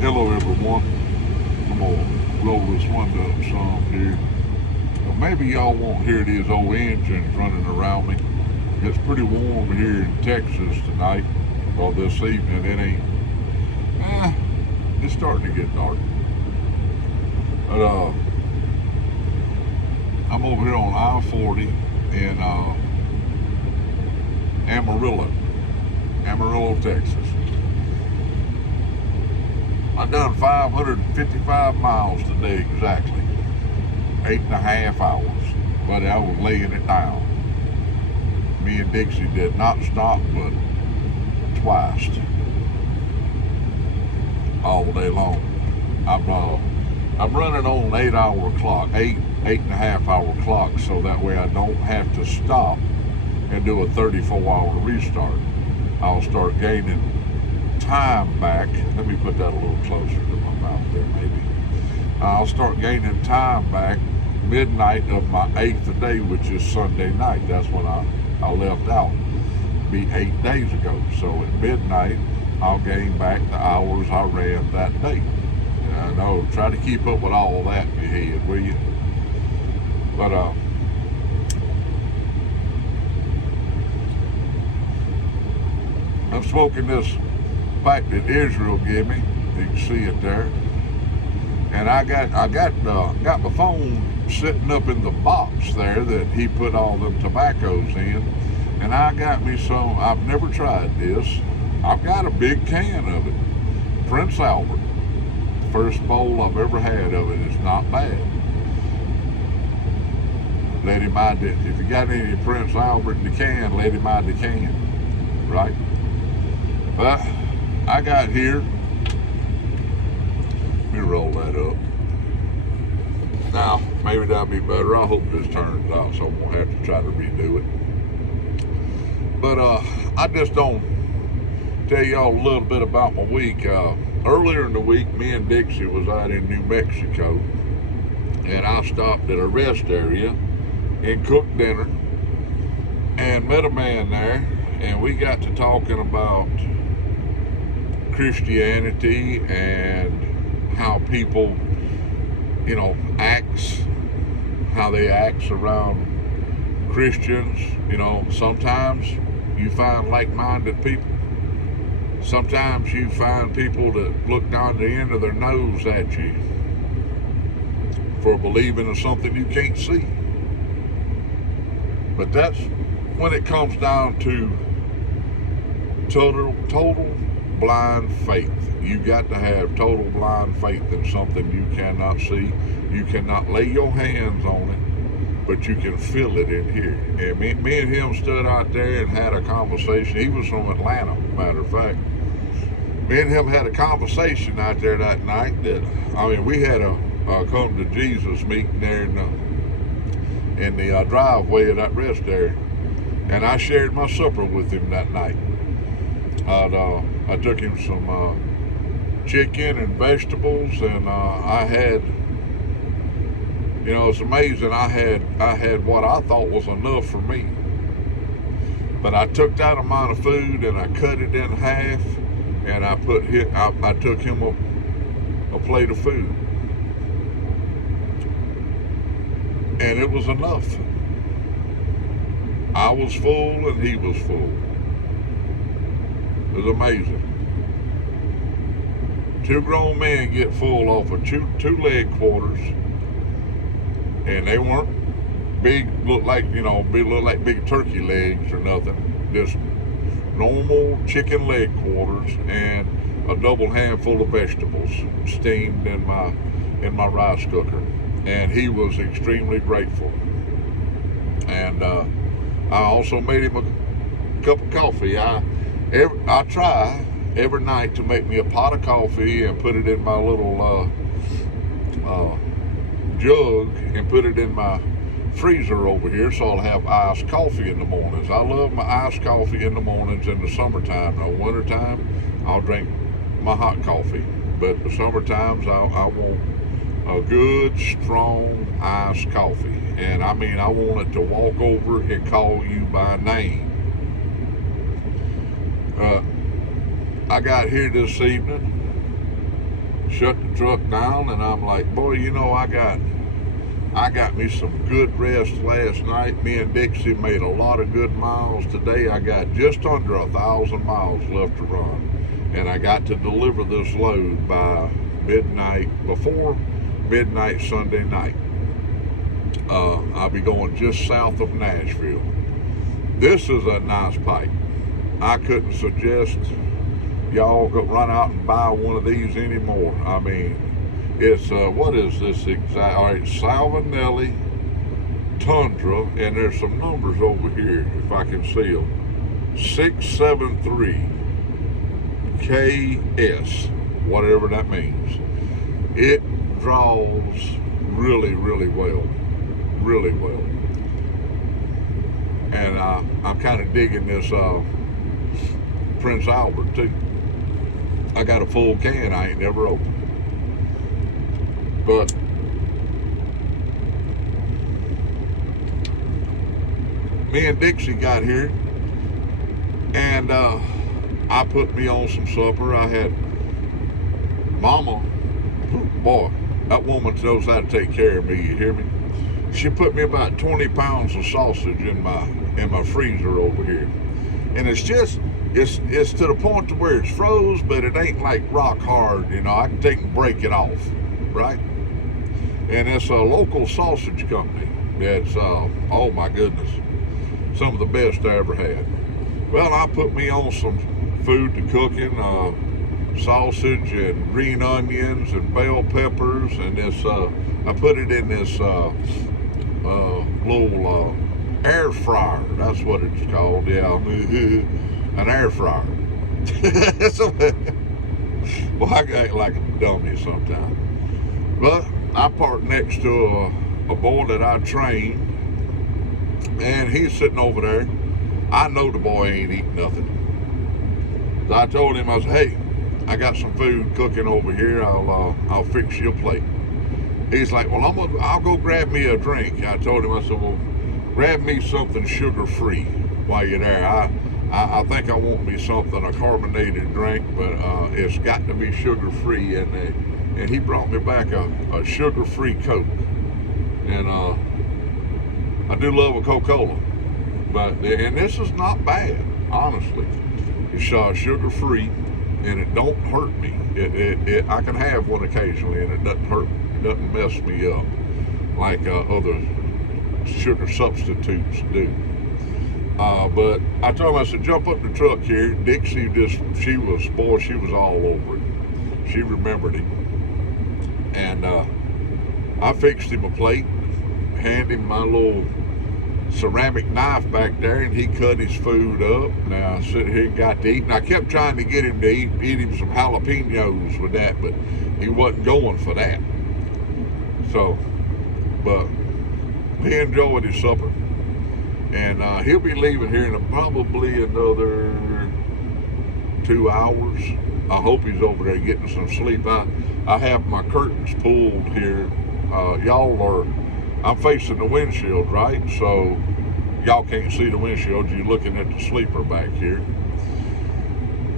Hello everyone. I'm gonna roll this window up some here. Well, maybe y'all won't hear these old engines running around me. It's pretty warm here in Texas tonight, or this evening. It ain't. Eh, it's starting to get dark. But I'm over here on I-40 in Amarillo, Texas. I've done 555 miles today exactly. 8.5 hours. But I was laying it down. Me and Dixie did not stop but twice all day long. I'm running on an 8 hour clock, 8.5 hour clock, so that way I don't have to stop and do a 34-hour restart. I'll start gaining time back. Let me put that a little closer to my mouth there, maybe. I'll start gaining time back midnight of my 8th day, which is Sunday night. That's when I left out. Be 8 days ago. So at midnight, I'll gain back the hours I ran that day. And I know, try to keep up with all of that in your head, will you? But I'm smoking this pipe that Israel gave me. You can see it there. And I got my phone sitting up in the box there that he put all them tobaccos in. And I got me some. I've never tried this. I've got a big can of it. Prince Albert. First bowl I've ever had of it. It's not bad. Let him out it. If you got any Prince Albert in the can, let him out the can. Right? But I got here. Let me roll that up. Now, maybe that'll be better. I hope this turns out so I won't have to try to redo it. But I just don't tell y'all a little bit about my week. Earlier in the week, me and Dixie was out in New Mexico, and I stopped at a rest area and cooked dinner and met a man there, and we got to talking about Christianity and how people, acts, how they acts around Christians. Sometimes you find like-minded people. Sometimes you find people that look down the end of their nose at you for believing in something you can't see. But that's when it comes down to total blind faith. You got to have total blind faith in something you cannot see. You cannot lay your hands on it, but you can feel it in here. And me and him stood out there and had a conversation. He was from Atlanta, matter of fact. Me and him had a conversation out there that night we had a come to Jesus meeting there in the driveway of that rest area. And I shared my supper with him that night. I took him some chicken and vegetables, and I had, it's amazing. I had what I thought was enough for me. But I took that amount of food and I cut it in half, and I took him a plate of food, and it was enough. I was full and he was full. It was amazing. Two grown men get full off of two leg quarters, and they weren't big, look like big turkey legs or nothing. Just normal chicken leg quarters and a double handful of vegetables steamed in my rice cooker. And he was extremely grateful. And I also made him a cup of coffee. I try every night to make me a pot of coffee and put it in my little jug and put it in my freezer over here, so I'll have iced coffee in the mornings. I love my iced coffee in the mornings in the summertime. Now, wintertime, I'll drink my hot coffee. But the summer times, I want a good, strong iced coffee. And I want it to walk over and call you by name. I got here this evening shut the truck down, and I'm like, boy, you know, I got me some good rest last night. Me and Dixie made a lot of good miles today. I got just under 1,000 miles left to run, and I got to deliver this load by midnight, before midnight Sunday night. I'll be going just south of Nashville. This is a nice pipe. I couldn't suggest y'all go run out and buy one of these anymore. I mean, it's what is this exact? All right, Salvinelli Tundra, and there's some numbers over here if I can see them. 673 KS, whatever that means. It draws really, really well, really well. And I'm kind of digging this Prince Albert too. I got a full can I ain't never opened. But me and Dixie got here, and I put me on some supper. I had Mama, boy, that woman knows how to take care of me, you hear me? She put me about 20 pounds of sausage in my freezer over here. And it's just, it's to the point to where it's froze, but it ain't like rock hard, you know. I can take and break it off, right? And it's a local sausage company that's, oh my goodness, some of the best I ever had. Well, I put me on some food to cooking, sausage and green onions and bell peppers, and this, I put it in this little air fryer. That's what it's called, yeah, an air fryer. Well, I act like a dummy sometimes. But I parked next to a boy that I trained, and he's sitting over there. I know the boy ain't eating nothing. So I told him, I said, hey, I got some food cooking over here. I'll fix you a plate. He's like, well, I'll go grab me a drink. I told him, I said, well, grab me something sugar-free while you're there. I think I want me something, a carbonated drink, but it's got to be sugar-free. And he brought me back a sugar-free Coke. And I do love a Coca-Cola. And this is not bad, honestly. It's sugar-free, and it don't hurt me. I can have one occasionally, and it doesn't hurt me. It doesn't mess me up like other sugar substitutes do. But I told him, I said, jump up the truck here. Dixie she was all over it. She remembered him. And I fixed him a plate, handed him my little ceramic knife back there, and he cut his food up. Now I sit here and got to eat, and I kept trying to get him to eat him some jalapenos with that, but he wasn't going for that. So, but he enjoyed his supper, and he'll be leaving here in probably another 2 hours. I hope he's over there getting some sleep. I have my curtains pulled here. I'm facing the windshield, right? So y'all can't see the windshield. You're looking at the sleeper back here.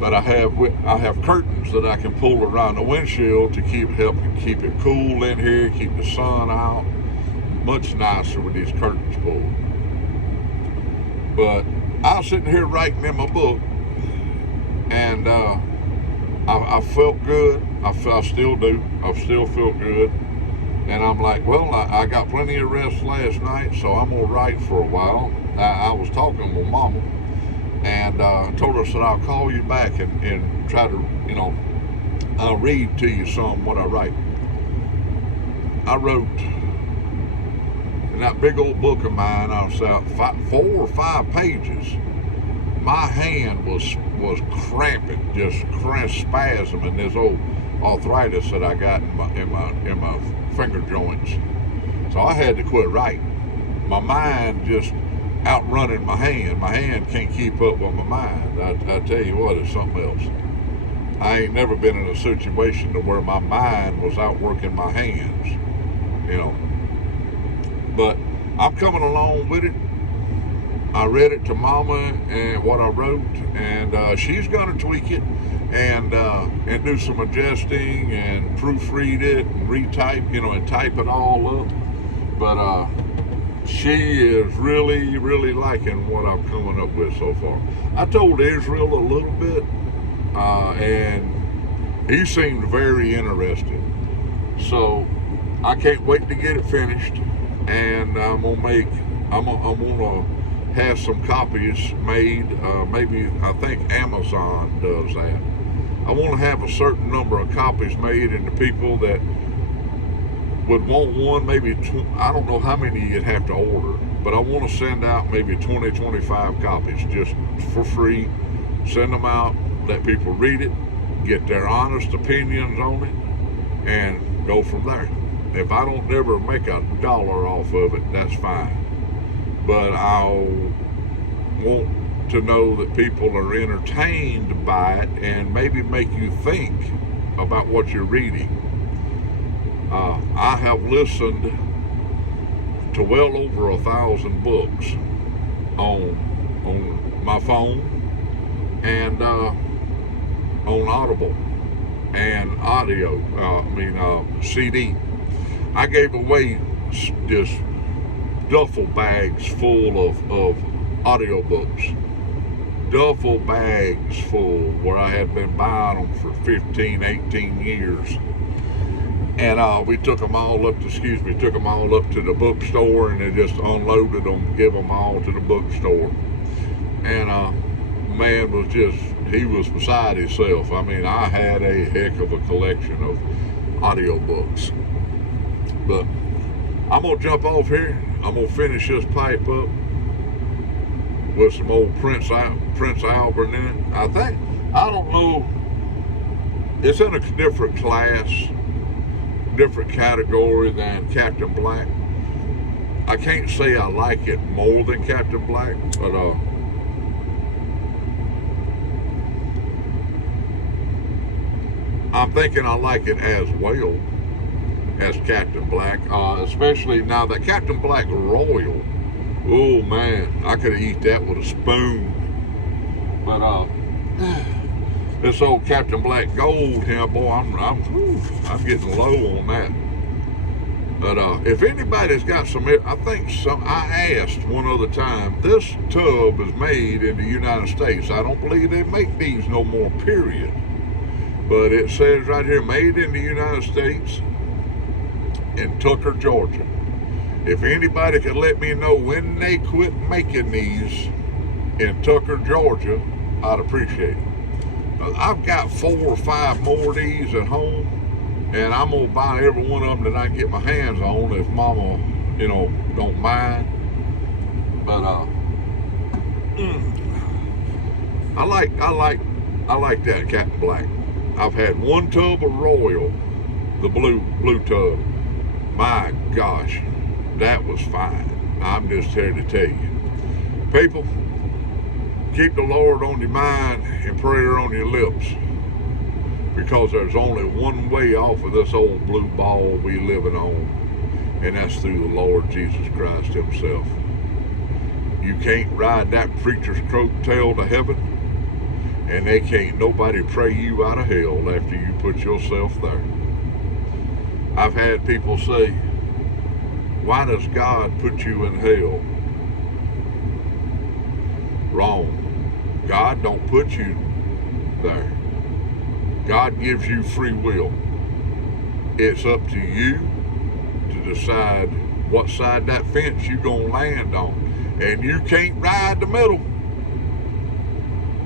But I have curtains that I can pull around the windshield to help keep it cool in here, keep the sun out. Much nicer with these curtains pulled. But I was sitting here writing in my book, and I felt good. I still do. I still feel good. And I'm like, well, I got plenty of rest last night, so I'm going to write for a while. I was talking with Mama, and told her, I said, I'll call you back and try to, I'll read to you some what I write. I wrote in that big old book of mine, I was out 4 or 5 pages. My hand was cramping, just spasming this old arthritis that I got in my finger joints. So I had to quit writing. My mind just outrunning my hand. My hand can't keep up with my mind. I tell you what, it's something else. I ain't never been in a situation to where my mind was outworking my hands, But I'm coming along with it. I read it to Mama and what I wrote, and she's gonna tweak it and do some adjusting and proofread it and retype, and type it all up. But she is really, really liking what I'm coming up with so far. I told Israel a little bit, and he seemed very interested. So I can't wait to get it finished, and I'm gonna have some copies made. Maybe I think Amazon does that. I want to have a certain number of copies made, and the people that would want one, maybe I don't know how many you'd have to order, but I want to send out maybe 20, 25 copies just for free. Send them out, let people read it, get their honest opinions on it, and go from there. If I don't ever make $1 off of it, that's fine. But I'll want to know that people are entertained by it and maybe make you think about what you're reading. I have listened to well over 1,000 books on my phone and on Audible and audio. CD. I gave away just duffel bags full of audiobooks. Duffel bags full, where I had been buying them for 15, 18 years. And we took them all up to the bookstore, and they just unloaded them, give them all to the bookstore. And man he was beside himself. I mean, I had a heck of a collection of audiobooks. But I'm gonna jump off here. I'm gonna finish this pipe up with some old Prince Albert in it. I don't know, it's in a different class, different category than Captain Black. I can't say I like it more than Captain Black, but I'm thinking I like it as well as Captain Black, especially now that Captain Black Royal. Oh man, I could eat that with a spoon. But this old Captain Black Gold here, boy, I'm getting low on that. But if anybody's got I asked one other time. This tub is made in the United States. I don't believe they make these no more, period. But it says right here, made in the United States, in Tucker, Georgia. If anybody could let me know when they quit making these in Tucker, Georgia, I'd appreciate it. I've got 4 or 5 more of these at home, and I'm gonna buy every one of them that I can get my hands on if Mama, don't mind. But I like that Captain Black. I've had one tub of Royal, the blue tub. My gosh, that was fine. I'm just here to tell you. People, keep the Lord on your mind and prayer on your lips, because there's only one way off of this old blue ball we living on, and that's through the Lord Jesus Christ himself. You can't ride that preacher's coattail to heaven, and they can't nobody pray you out of hell after you put yourself there. I've had people say, why does God put you in hell? Wrong. God don't put you there. God gives you free will. It's up to you to decide what side that fence you're gonna land on. And you can't ride the middle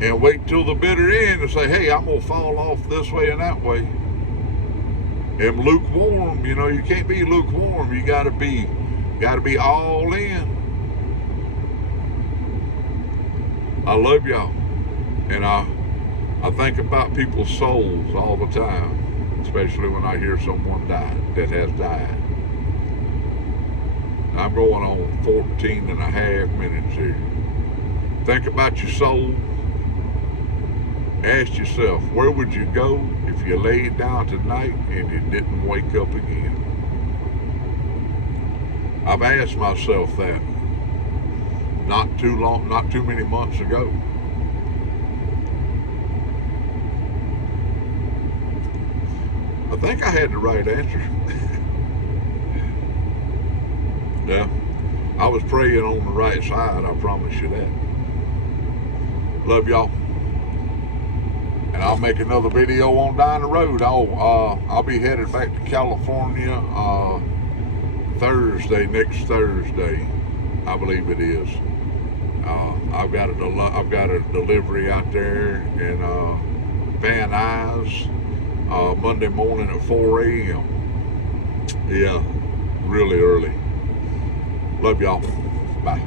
and wait till the bitter end and say, hey, I'm gonna fall off this way and that way. And lukewarm, you can't be lukewarm. You gotta be all in. I love y'all, and I think about people's souls all the time, especially when I hear someone that has died. I'm going on 14 and a half minutes here. Think about your soul. Ask yourself, where would you go if you laid down tonight and you didn't wake up again? I've asked myself that. not too many months ago. I think I had the right answer. Yeah, I was praying on the right side, I promise you that. Love y'all. And I'll make another video on down the road. I'll be headed back to California next Thursday, I believe it is. I've got a delivery out there in Van Nuys Monday morning at 4 a.m. Yeah, really early. Love y'all. Bye.